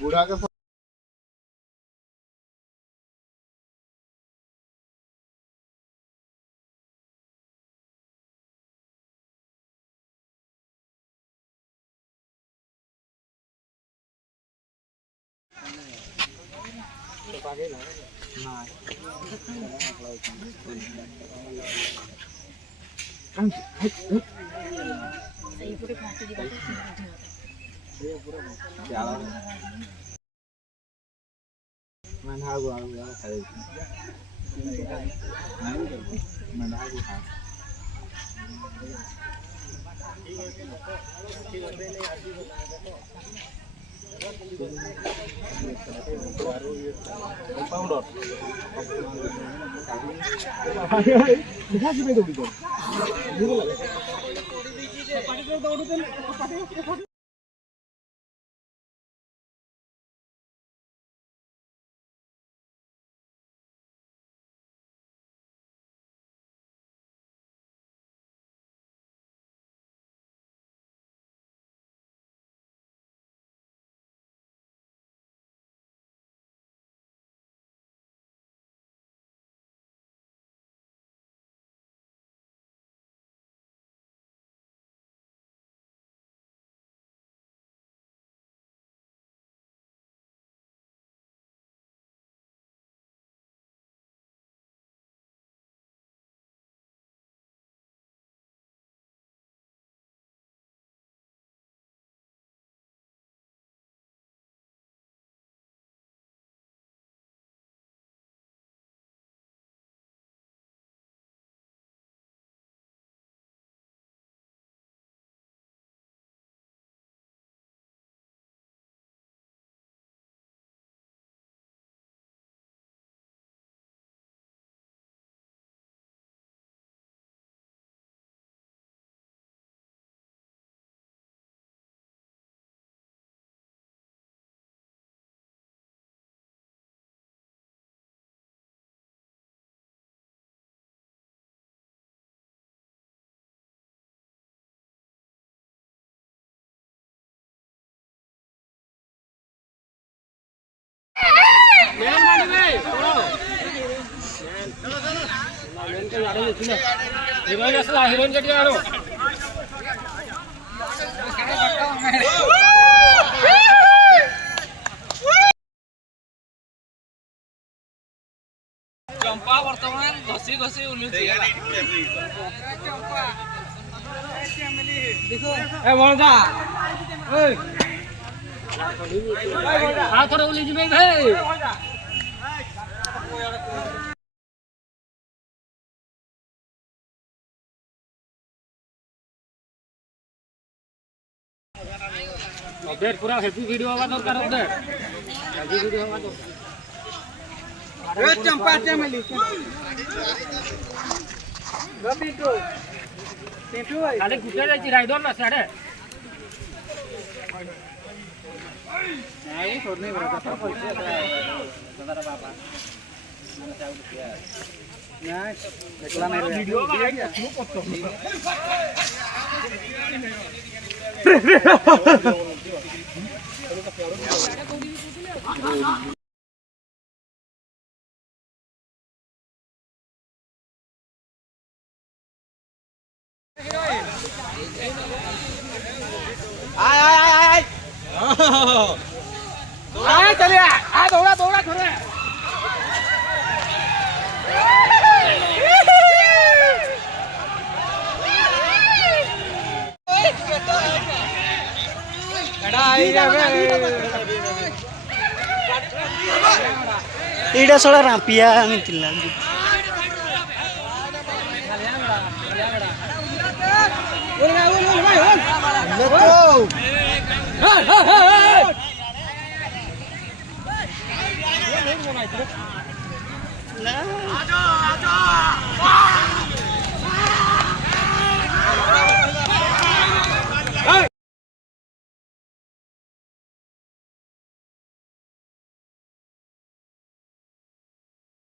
बूढ़ा का हीरोइन असला हीरोइन कटी आलो चंपा वर्तमान घसी घसी उलुची चंपा देखो ए बोलदा ए आ थोड़ा उलुची भाई भाई अपडेट पूरा हैप्पी वीडियो आवा दरकार अपडेट हैप्पी वीडियो आवा दरकार ए चंपा चमेली गबिटो टेटू भाई खाली गुटे जाई राइडर ना साडे नाही सोड नाही बरं का पैसे दादा बाबा मला जाऊ दे नाही देखला नाही वीडिओ आहे क्यों पत्तो आय आय आय आय आय चलिए आ दौड़ा दौड़ा थोड़ा ଏଇଟା ଶଳା ରାମ୍ପିଆ ଆଣିଥିଲା